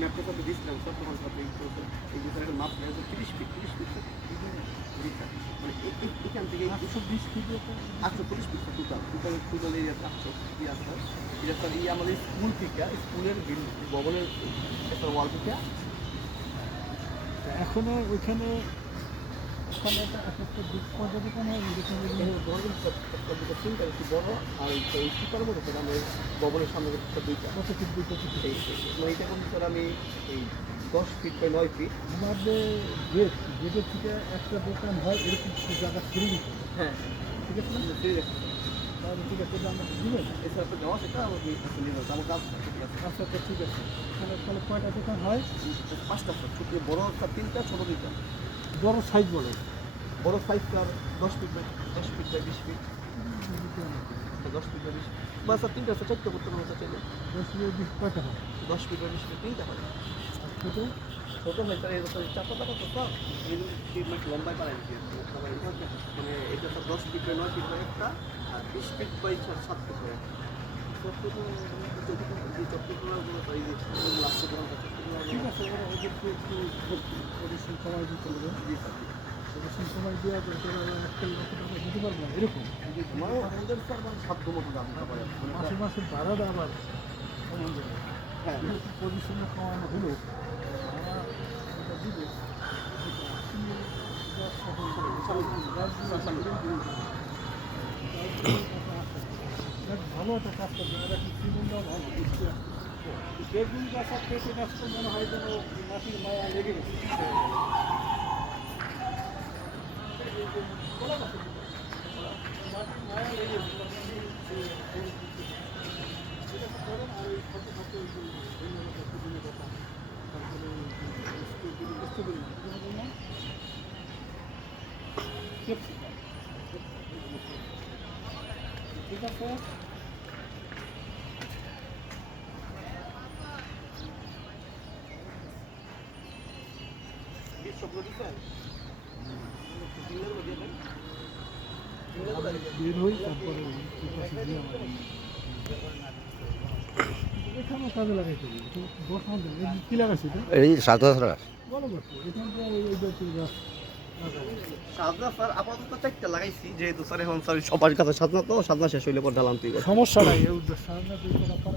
ম্যাপটার সাথে দিচ্ছিলাম সব তোমার সাথে এই যে মাপ 30 ফিট মানে এখান থেকে 820 ফিট 830 ফিট টোটাল এরিয়াতে 800 আছে এটা স্যার এই আমাদের স্কুল থেকে স্কুলের ভবনের একটা ওয়াল থেকে এখনো ওইখানে একটা পর্যটন হয় তিনটা একটু বড় আর এই সুপার বড় স্যার আমি ভবনের সামনে দুইটা কত ফিট দুটো ফিট মানে এটা করছি স্যার আমি এই 10 ফিট বাই 9 ফিট আমার যে গেটের থেকে একটা দোকান হয় এরকম জায়গা ফ্রি দিতে হ্যাঁ ঠিক আছে না ফ্রি রাখছি তাহলে ঠিক আছে আমরা দিবেন এছাড়া তো দেওয়া সেটা আমার আমার কাজ ঠিক আছে আচ্ছা তো ঠিক আছে এখানে তাহলে কয়টা দোকান হয় 5টা স্যার ছোটো বড় স্যার 3টা ছোটো 2টা বড় সাইজ বলে বড় size sir 10 feet by 20 feet 10 feet by 20 বা স্যার 3টা স্যার 4টা করতে পারবো স্যার চাইলে 10 ফিট 20 কয়টা হয় 10 ফিট বাই 20 ফিট 3টা হয় ছোটো ছোটো হয় স্যার এটা চারটা টাকা তো স্যার এই মিনিট লম্বায় পারে মানে এটা sir 10 feet by 9 feet by একটা আর 20 ফিট বাই 7 ফিট বাই একটা ঠিক আছে ওদেরকে একটু পরিশ্রম সময় দিতে হবে পরিশ্রম সময় দেওয়া দরকার একটা লক্ষ টাকা দিতে পারবো না এরকম আমাদের স্যার মানে সাধ্য মতো দাম দিতে পারে মাসে মাসে ভাড়াটা আবার হ্যাঁ পরিশ্রমে খাওয়ানো হলো এটা দিবে ভালো একটা কাজ করবে ওরা কি সিমেন্টও ভালো বেগুন গাছ আর পেঁপে গাছ তো মনে হয় যেন মাটির মায়া লেগে গেছে মাটির মায়া লেগে গেছে করেন আর ওই ছোটো ছোটো কথা তারপরে ঠিক আছে বের হই তারপরে এখানেও কাজে লাগাইতে কি লাগাইছি এই 7,000 টাকা বলো এখানটা ওই গাছ সাজনা স্যার আপাতত 4টা লাগাইছি যেহেতু স্যার এখন স্যার সবার কাছে সাজনা তো সাজনা শেষ হইলে পর ঢালাম তুই সমস্যা নাই সামনে দুই টাকা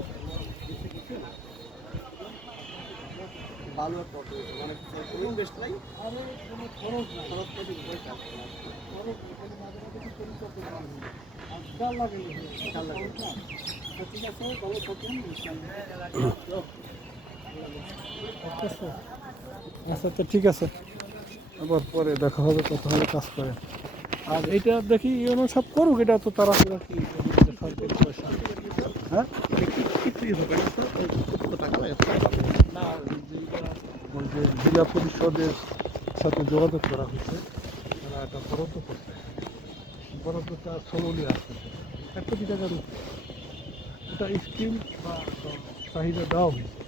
ভালো একটা অনেক ইনভেস্ট নাই আরে কোনো খরচ না খরচ করে পয়সা খরচ এখানে মাঝে মাঝে কিছু করতে পারবো আর ডাল লাগে ডাল লাগে না ঠিক আছে ভালো থাকুন আচ্ছা তো ঠিক আছে আবার পরে দেখা হবে কত হলে কাজ করে আর এটা দেখি ইউনো সব করুক এটা তো তারা কি সরকারি পয়সা হ্যাঁ কিছুই হবে না স্যার কত টাকা লাগে না ওই যে জেলা পরিষদের সাথে যোগাযোগ করা হয়েছে তারা একটা বরাদ্দ করছে বরাদ্দটা সললি আসতেছে 1 কোটি টাকার উপরে এটা স্কিম বা চাহিদা দেওয়া হয়েছে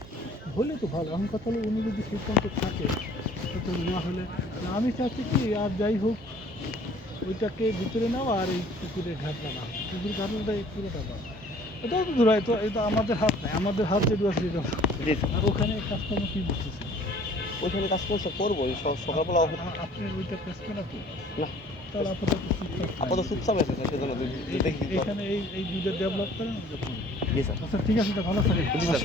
হলে তো ভালো এখন কথা হলো উনি যদি সিদ্ধান্ত থাকে সেটা নেওয়া হলে আমি চাচ্ছি কি আর যাই হোক ওইটাকে ভিতরে নেওয়া আর এই পুকুরের ঘাটটা না পুকুর ঘাটটা এই পুরোটা না এটাও তো ধরাই তো এটা আমাদের হাত নাই আমাদের হাত যেটু আছে যেটা আর ওখানে কাজকর্ম কী বুঝতেছে ওইখানে কাজ করছে করবো সকালবেলা আপনি ওইটা কাজ করেন তো না তাহলে আপাতত চুপচাপ আছে স্যার সেজন্য এখানে এই দুধের ডেভেলপ করেন জি স্যার আচ্ছা ঠিক আছে ভালো থাকে জি স্যার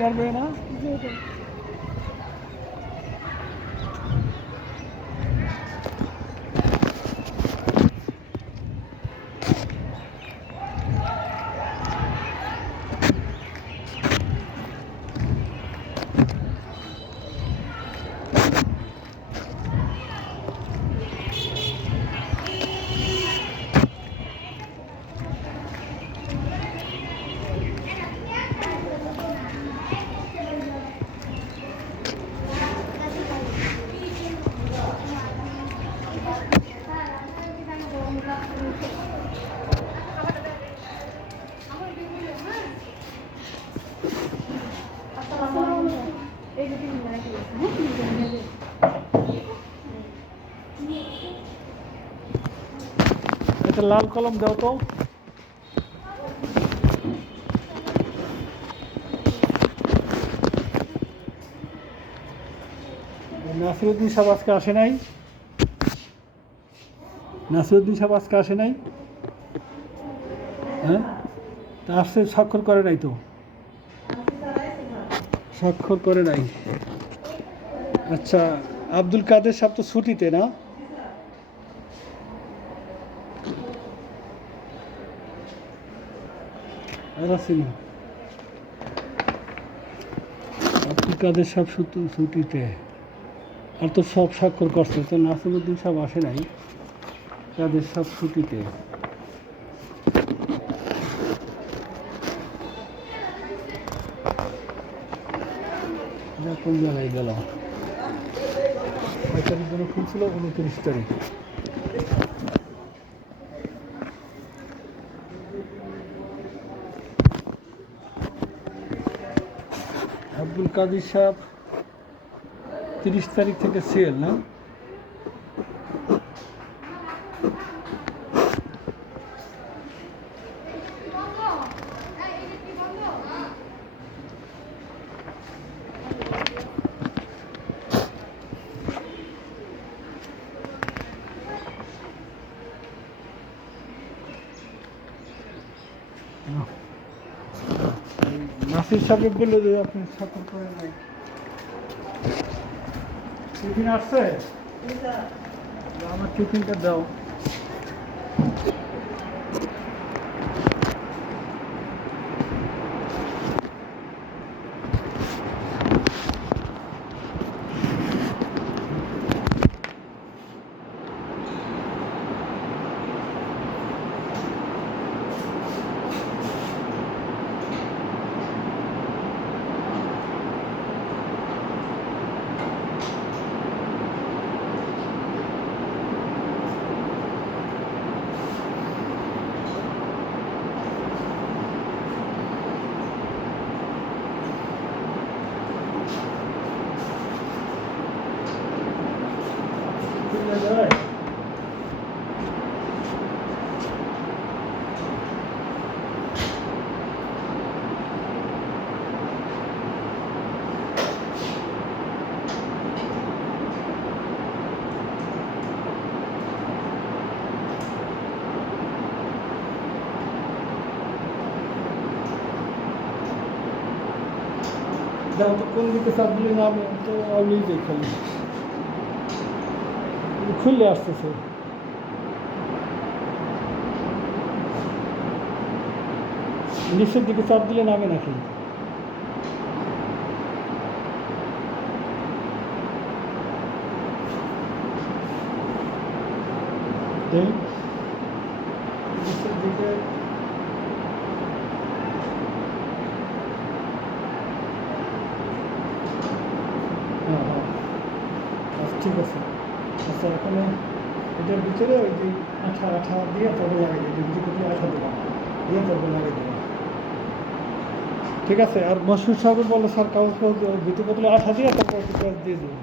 পারবে না? একটা লাল কলম দাও তো। নাসিরুদ্দিন সাহেব আজকে আসে নাই? নাসিরুদ্দিন সাহেব আজকে আসে নাই? হ্যাঁ, তা আসছে, স্বাক্ষর করে নাই তো? স্বাক্ষর করে নাই। আচ্ছা, আব্দুল কাদের সাহেব তো ছুটিতে না? আর আসেনি? আব্দুল কাদের সাহেব ছুটিতে, আর তো সব স্বাক্ষর করছে, তো নাসিরুদ্দিন সাহেব আসে নাই, কাদের সাহেব ছুটিতে। কোন জায়গায় গেল? 6 তারিখ জন্য খুলছিল, 29 তারিখ। আব্দুল কাদের সাহেব 30 তারিখ থেকে সেল না? নাসির সাহেব বললো যে আপনি স্বাক্ষর করে নাই। টিফিন আসছে? আমার টিফিনটা দাও। দাও তো, কোন দিকে চাপ দিলে না? আমি তো আমি দেখালি খুললে আসতেছে। নিচের দিকে চাপ দিলে নামে নাকি? নিচের দিকে ঠিক আছে। আচ্ছা, এখানে এটার ভিতরে ওই যে আঠা দিয়ে তবে লাগিয়ে দিই, ভিতরে আঠা দেবো দিয়ে তবে লাগিয়ে দেবো। ঠিক আছে। আর মশরুর সাহেব বলে স্যার কাগজ ভিতরে আঠা দিয়ে তারপর দিয়ে দেবো।